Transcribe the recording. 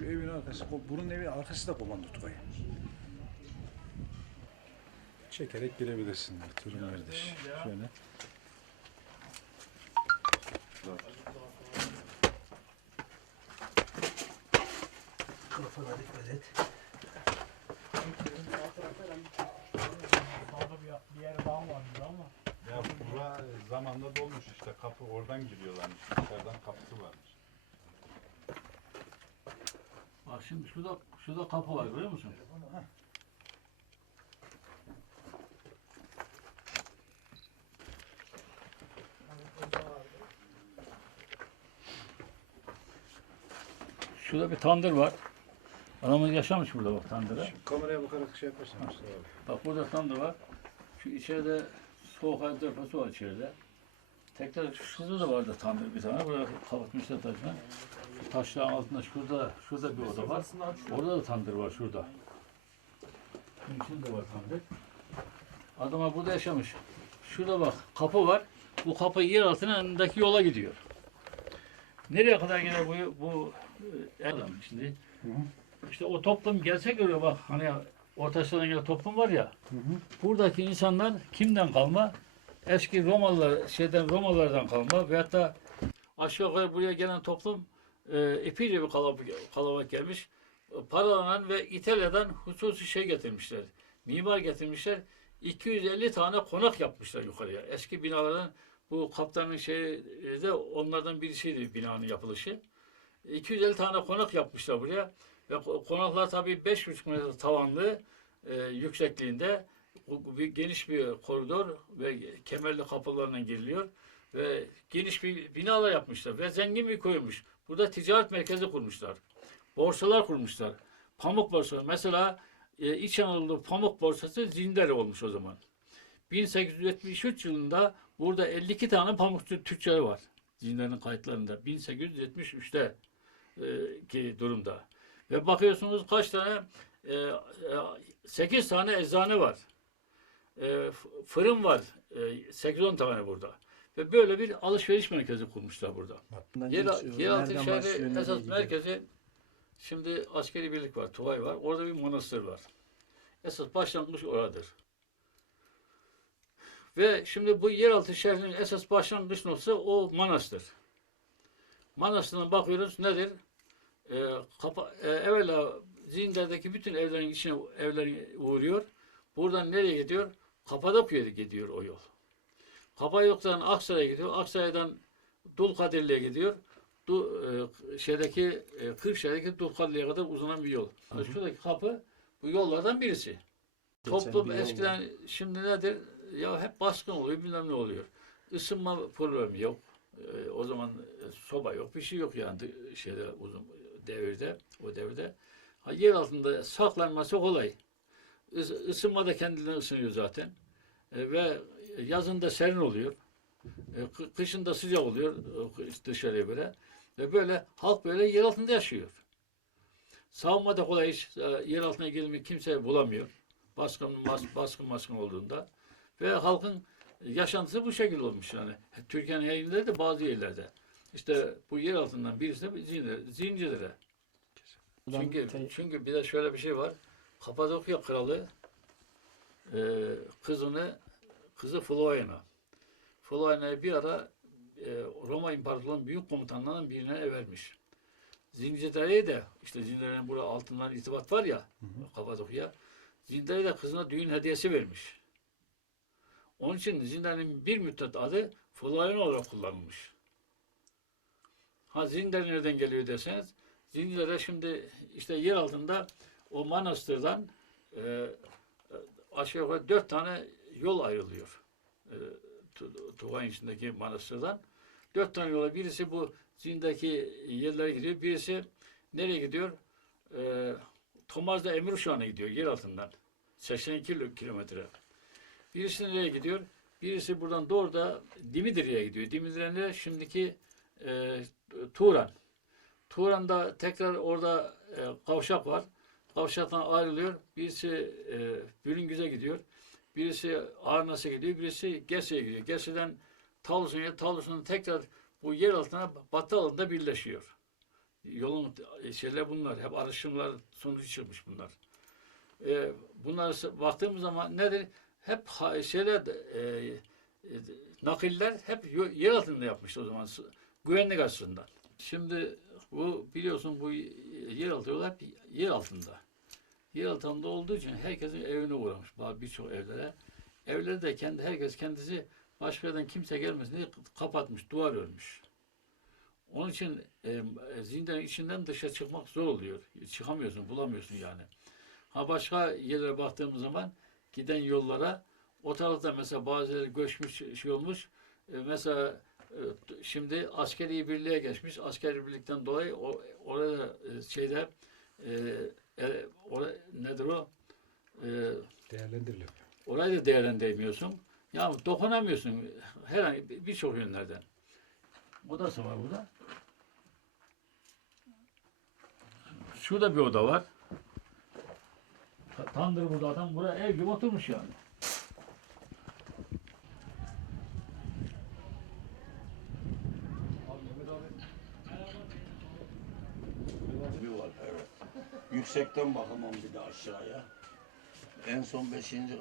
Şu evin arkası, bu- bunun evin arkası da komando tugayı. Çekerek girebilirsin. Turun kardeş. Şöyle. Kafana dikkat et. bir yer bağ vardı ama. Ya bura zamanla dolmuş işte kapı oradan giriyorlarmış. Dışarıdan kapısı varmış. Bak şimdi şurada, şurada kapı var görüyor musun? Şurada bir tandır var. Adamın yaşamış burada bak tandıra. Şu kameraya bakarak şey yaparsan. Bak burada tandır var. Şu içeride soğuk hal deposu var içeride. Tekrar şurada da vardı tandır bir tane. Buraya kapatmışlar taşla. Taşların altında şurada şurada bir oda var. Orada da tandır var şurada. İçinde de var tandır. Adama burada yaşamış. Şurada bak kapı var. Bu kapı yer altındaki yola gidiyor. Nereye kadar gider bu bu e, adam şimdi? İşte o toplum gelse görüyor bak hani Orta Asya'dan gelen toplum var ya. Buradaki insanlar kimden kalma? Eski Romalılar, şeyden Romalılardan kalma veyahut da aşağı yukarı buraya gelen toplum e, epeyce bir kalabalık, gelmiş. E, Paralanan ve İtalya'dan hususi şey getirmişler. Mimar getirmişler. 250 tane konak yapmışlar yukarıya. Eski binalardan bu kaptanın şeyi de onlardan birisiydi binanın yapılışı. 250 tane konak yapmışlar buraya. Ve ko- konaklar tabii 5,5 metre tavanlı e, yüksekliğinde bir geniş bir koridor ve kemerli kapılarla giriliyor ve geniş bir binalar yapmışlar ve zengin bir koymuş. Burada ticaret merkezi kurmuşlar. Borsalar kurmuşlar. Pamuk borsası. Mesela e, İç Anadolu pamuk borsası Zindere olmuş o zaman. 1873 yılında burada 52 tane pamuk tü- tüccarı var. Zindere'nin kayıtlarında. 1873'te e, ki durumda. Ve bakıyorsunuz kaç tane e, e, 8 tane eczane var. E, fırın var. E, 8-10 tane burada. Ve böyle bir alışveriş merkezi kurmuşlar burada. Yer, yeraltı şehri esas merkezi şimdi askeri birlik var, Tuvay var. Orada bir manastır var. Esas başlangıç oradır. Ve şimdi bu yeraltı şehrinin esas başlangıç noktası o manastır. Manastırına bakıyoruz nedir? Ee, kapa, e, evvela Zinde'deki bütün evlerin içine evler uğruyor. Buradan nereye gidiyor? Kapadokya'ya gidiyor o yol. Kapadokya'dan Aksaray'a gidiyor. Aksaray'dan Dulkadirli'ye gidiyor. Du, e, şeydeki e, Kırşehir'deki Dulkadirli'ye kadar uzanan bir yol. Şuradaki kapı bu yollardan birisi. Toplum eskiden şimdi nedir? Ya hep baskın oluyor, bilmem ne oluyor. Isınma problemi yok. Ee, o zaman e, soba yok, bir şey yok yani şeyde uzun devirde, o devirde. Ha, yer altında saklanması kolay. Is, ısınma da kendinden ısınıyor zaten. E, ve yazında serin oluyor. E, kı- kışın da sıcak oluyor dışarıya göre. Ve böyle halk böyle yer altında yaşıyor. Savunma da kolay iş. E, yer altına girmeyi kimse bulamıyor. Baskın, mas, baskın maskın olduğunda. Ve halkın yaşantısı bu şekilde olmuş yani. Türkiye'nin her yerinde de bazı yerlerde. İşte bu yer altından birisi de Zincir- Zincirlere. Çünkü, çünkü bir de şöyle bir şey var. Kapadokya kralı e, kızını kızı Florina. Florina'yı bir ara e, Roma İmparatorluğu'nun büyük komutanlarından birine vermiş. Zincirlire'ye de işte Zincirlire'nin burada altından irtibat var ya Kapadokya. Zincirlire'ye de kızına düğün hediyesi vermiş. Onun için Zindere'nin bir müddet adı Florina olarak kullanılmış. Ha Zindere nereden geliyor derseniz Zincirlere şimdi işte yer altında o manastırdan e, aşağı yukarı dört tane yol ayrılıyor. E, Tu- Tuvay'ın içindeki manastırdan. Dört tane yola birisi bu zindeki yerlere gidiyor. Birisi nereye gidiyor? E, Tomaz'da Emiruşağı'na gidiyor yer altından. 82 kilo- kilometre. Birisi nereye gidiyor? Birisi buradan doğru da Dimidir'e gidiyor. Dimidir'e? Şimdiki e, Turan. Turan'da tekrar orada e, kavşak var. Kavşaktan ayrılıyor. Birisi e, Bülüngüz'e gidiyor. Birisi Arnas'a gidiyor. Birisi Gerse'ye gidiyor. Gerse'den Tavlus'a gidiyor. Tavlus'un tekrar bu yer altına batı alanında birleşiyor. Yolun şeyler bunlar. Hep arışımlar sonucu çıkmış bunlar. E, bunlar baktığımız zaman nedir? Hep şeyler e, e, nakiller hep yer altında yapmış o zaman güvenlik açısından. Şimdi bu biliyorsun bu yer altı yol hep yer altında. Yer altında olduğu için herkesin evine uğramış. Bazı Birçok evlere. Evleri de kendi herkes kendisi başka yerden kimse gelmesin diye kapatmış, duvar örmüş. Onun için e, zindanın içinden dışa çıkmak zor oluyor. Çıkamıyorsun, bulamıyorsun yani. Ha başka yerlere baktığımız zaman giden yollara o tarafta mesela bazıları göçmüş şey olmuş. E, mesela e, şimdi askeri birliğe geçmiş. Askeri birlikten dolayı o, orada e, şeyde e, e, ora- nedir o? E, Değerlendiriliyor. orayı da değerlendiremiyorsun. Ya dokunamıyorsun herhangi bir- birçok yönlerden. Odası var burada. Şurada bir oda var. Ta- Tandır burada adam buraya ev gibi oturmuş yani. Bir var evet. Yüksekten bakamam bir de aşağıya. En son beşinci kat.